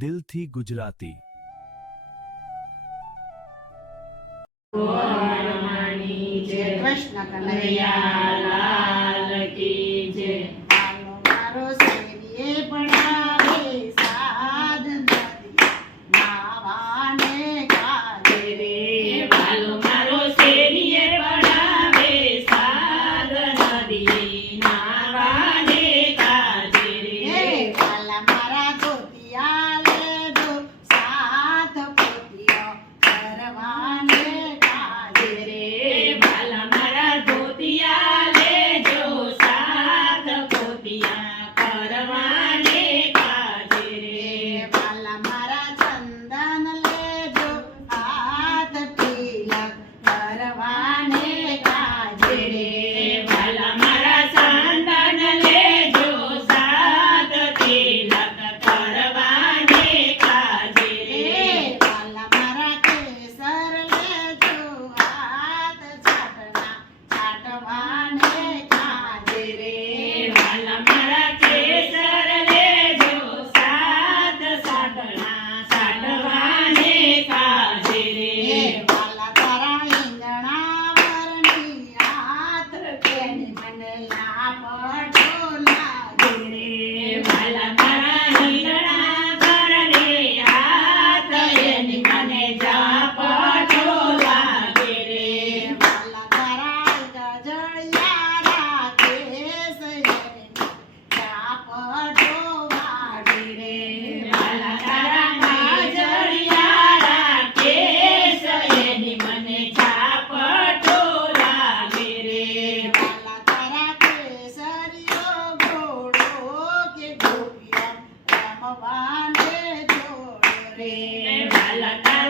દિલથી ગુજરાતી. કૃષ્ણ કનૈયા લાલ કી જય. હાલો મારો શેરીએ ભણાવે સાધ નદી નાવાને કાજે રે. વાલો મારો શેરીએ ભણાવે સાદ નદી નાવાને કાજે રે. વાલા મારા ધોતિયા લેજો સાથ પોતિયો કરવાને કાજે રે. વાલા મારા ધોતિયા લેજો સાત પોતિયા કરવાને કાજે રે. વાલા મારા ચંદન લેજો હાથ તિલક કરવાને કાજે રે. વાલા મારા સંતાન લેજો સાત તિલક કરવાને કાજે રે. વાલા મારા કેસર લેજો હાથ છાટના છાટવાને કાજે રે. વાલા મારા કેસર લેજો સાત સાતણા સાટવાને કાજે રે. વાલા તારા ઈંગણા વરની હાથ તેની મને લાપટો લાગે રે. વાલા મારા હીરણા કરને હાથ એની મને ઝાપટો લાગે રે. વાલા તારા ગજળિયારા કેસ એની ચાપટો વાગે રે. વાલા તારા કાજળિયારા કેસ એની મને ઝાપટો લાગે રે. વાલા તારા કેસરીયો ઘોડો કે ગોપિયા રમવાને જોડે રે. વાલા તારા